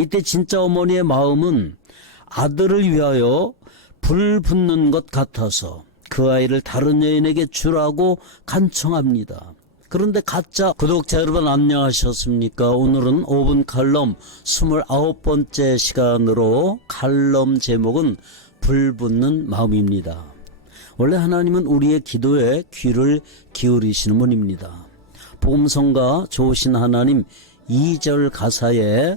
이때 진짜 어머니의 마음은 아들을 위하여 불 붙는 것 같아서 그 아이를 다른 여인에게 주라고 간청합니다. 그런데 가짜 구독자 여러분 안녕하셨습니까? 오늘은 5분 칼럼 29번째 시간으로 칼럼 제목은 불 붙는 마음입니다. 원래 하나님은 우리의 기도에 귀를 기울이시는 분입니다. 복음성가 좋으신 하나님 2절 가사에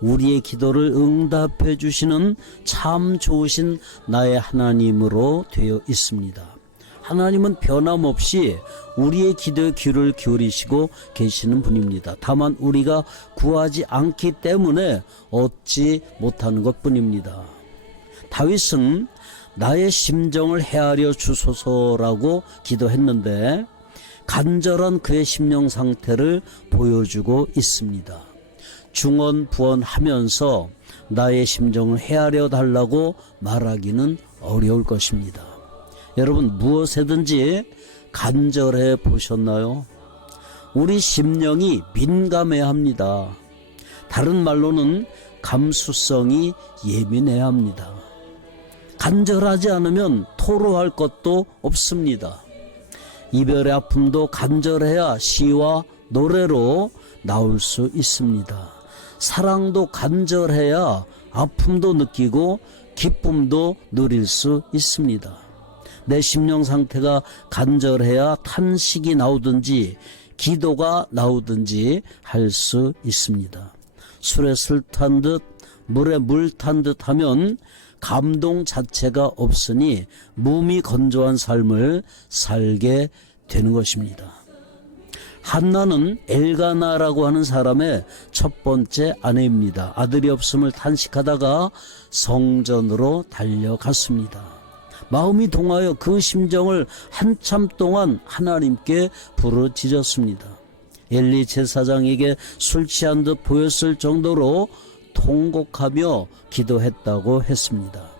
우리의 기도를 응답해 주시는 참 좋으신 나의 하나님으로 되어 있습니다. 하나님은 변함없이 우리의 기도에 귀를 기울이시고 계시는 분입니다. 다만 우리가 구하지 않기 때문에 얻지 못하는 것뿐입니다. 다윗은 나의 심정을 헤아려 주소서라고 기도했는데 간절한 그의 심령 상태를 보여주고 있습니다. 중언부언하면서 나의 심정을 헤아려 달라고 말하기는 어려울 것입니다. 여러분 무엇에든지 간절해 보셨나요? 우리 심령이 민감해야 합니다. 다른 말로는 감수성이 예민해야 합니다. 간절하지 않으면 토로할 것도 없습니다. 이별의 아픔도 간절해야 시와 노래로 나올 수 있습니다. 사랑도 간절해야 아픔도 느끼고 기쁨도 누릴 수 있습니다. 내 심령 상태가 간절해야 탄식이 나오든지 기도가 나오든지 할 수 있습니다. 술에 술 탄 듯 물에 물 탄 듯 하면 감동 자체가 없으니 몸이 건조한 삶을 살게 되는 것입니다. 한나는 엘가나라고 하는 사람의 첫 번째 아내입니다. 아들이 없음을 탄식하다가 성전으로 달려갔습니다. 마음이 동하여 그 심정을 한참 동안 하나님께 부르짖었습니다. 엘리 제사장에게 술 취한 듯 보였을 정도로 통곡하며 기도했다고 했습니다.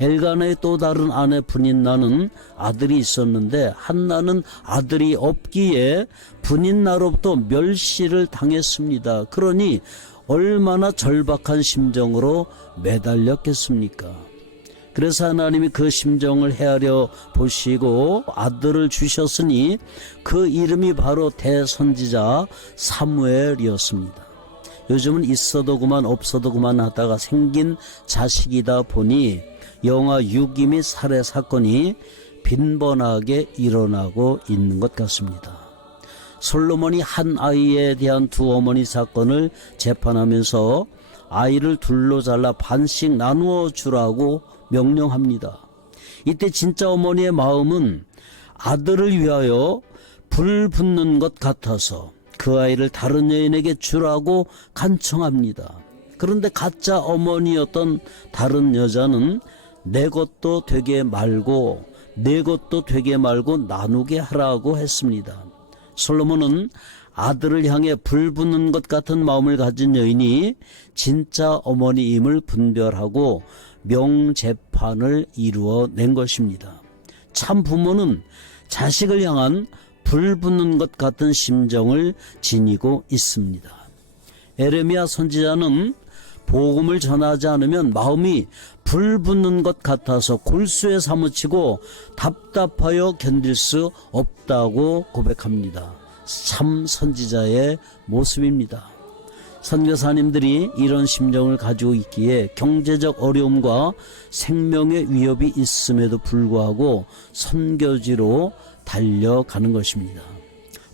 엘가나의 또 다른 아내 브닌나는 아들이 있었는데 한나는 아들이 없기에 브닌나로부터 멸시를 당했습니다. 그러니 얼마나 절박한 심정으로 매달렸겠습니까? 그래서 하나님이 그 심정을 헤아려 보시고 아들을 주셨으니 그 이름이 바로 대선지자 사무엘이었습니다. 요즘은 있어도 그만 없어도 그만 하다가 생긴 자식이다 보니 영아 유기 및 살해 사건이 빈번하게 일어나고 있는 것 같습니다. 솔로몬이 한 아이에 대한 두 어머니 사건을 재판하면서 아이를 둘로 잘라 반씩 나누어 주라고 명령합니다. 이때 진짜 어머니의 마음은 아들을 위하여 불 붙는 것 같아서 그 아이를 다른 여인에게 주라고 간청합니다. 그런데 가짜 어머니였던 다른 여자는 내 것도 되게 말고 내 것도 되게 말고 나누게 하라고 했습니다. 솔로몬은 아들을 향해 불 붙는 것 같은 마음을 가진 여인이 진짜 어머니임을 분별하고 명재판을 이루어낸 것입니다. 참 부모는 자식을 향한 불 붙는 것 같은 심정을 지니고 있습니다. 에레미야 선지자는 복음을 전하지 않으면 마음이 불 붙는 것 같아서 골수에 사무치고 답답하여 견딜 수 없다고 고백합니다. 참 선지자의 모습입니다. 선교사님들이 이런 심정을 가지고 있기에 경제적 어려움과 생명의 위협이 있음에도 불구하고 선교지로 달려가는 것입니다.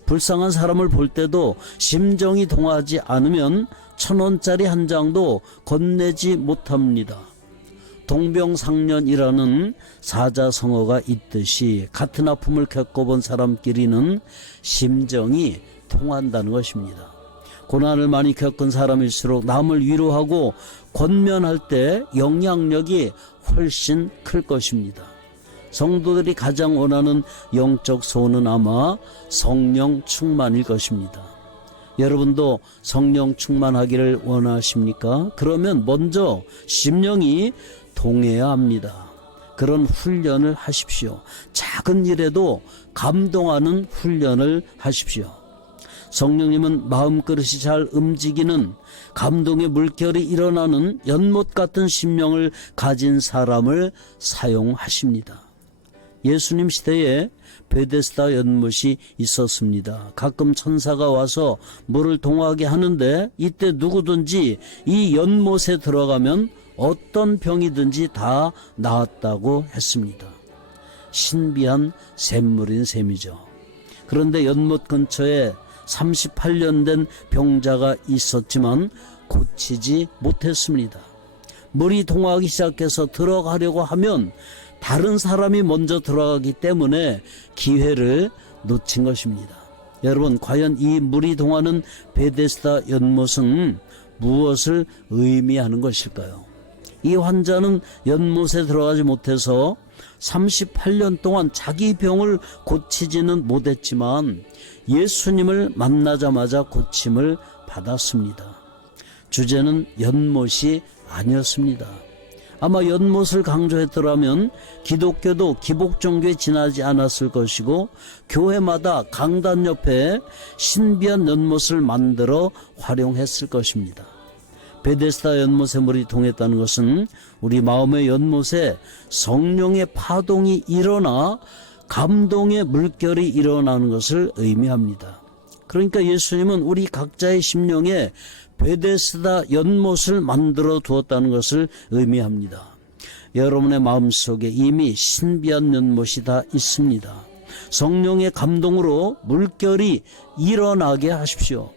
불쌍한 사람을 볼 때도 심정이 동하지 않으면 1,000원짜리 한 장도 건네지 못합니다. 동병상련이라는 사자성어가 있듯이 같은 아픔을 겪어본 사람끼리는 심정이 통한다는 것입니다. 고난을 많이 겪은 사람일수록 남을 위로하고 권면할 때 영향력이 훨씬 클 것입니다. 성도들이 가장 원하는 영적 소원은 아마 성령 충만일 것입니다. 여러분도 성령 충만하기를 원하십니까? 그러면 먼저 심령이 동해야 합니다. 그런 훈련을 하십시오. 작은 일에도 감동하는 훈련을 하십시오. 성령님은 마음그릇이 잘 움직이는 감동의 물결이 일어나는 연못 같은 심령을 가진 사람을 사용하십니다. 예수님 시대에 베데스다 연못이 있었습니다. 가끔 천사가 와서 물을 동하게 하는데 이때 누구든지 이 연못에 들어가면 어떤 병이든지 다 나았다고 했습니다. 신비한 샘물인 셈이죠. 그런데 연못 근처에 38년 된 병자가 있었지만 고치지 못했습니다. 물이 동하기 시작해서 들어가려고 하면 다른 사람이 먼저 들어가기 때문에 기회를 놓친 것입니다. 여러분, 과연 이 물이 동하는 베데스다 연못은 무엇을 의미하는 것일까요? 이 환자는 연못에 들어가지 못해서 38년 동안 자기 병을 고치지는 못했지만 예수님을 만나자마자 고침을 받았습니다. 주제는 연못이 아니었습니다. 아마 연못을 강조했더라면 기독교도 기복종교에 지나지 않았을 것이고 교회마다 강단 옆에 신비한 연못을 만들어 활용했을 것입니다. 베데스다 연못에 물이 동했다는 것은 우리 마음의 연못에 성령의 파동이 일어나 감동의 물결이 일어나는 것을 의미합니다. 그러니까 예수님은 우리 각자의 심령에 베데스다 연못을 만들어 두었다는 것을 의미합니다. 여러분의 마음속에 이미 신비한 연못이 다 있습니다. 성령의 감동으로 물결이 일어나게 하십시오.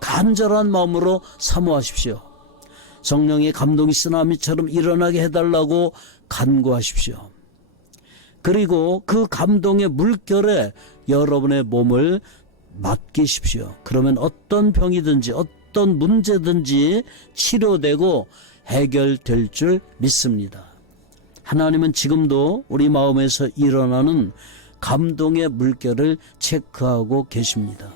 간절한 마음으로 사모하십시오. 성령의 감동이 쓰나미처럼 일어나게 해달라고 간구하십시오. 그리고 그 감동의 물결에 여러분의 몸을 맡기십시오. 그러면 어떤 병이든지 어떤 문제든지 치료되고 해결될 줄 믿습니다. 하나님은 지금도 우리 마음에서 일어나는 감동의 물결을 체크하고 계십니다.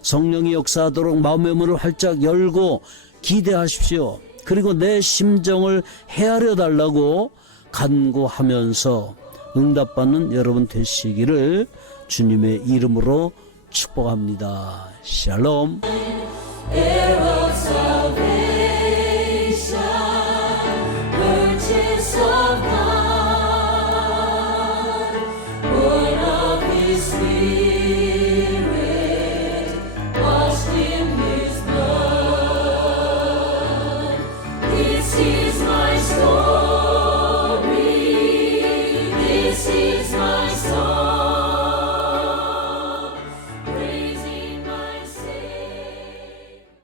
성령이 역사하도록 마음의 문을 활짝 열고 기대하십시오. 그리고 내 심정을 헤아려 달라고 간구하면서 응답받는 여러분 되시기를 주님의 이름으로 축복합니다. 샬롬.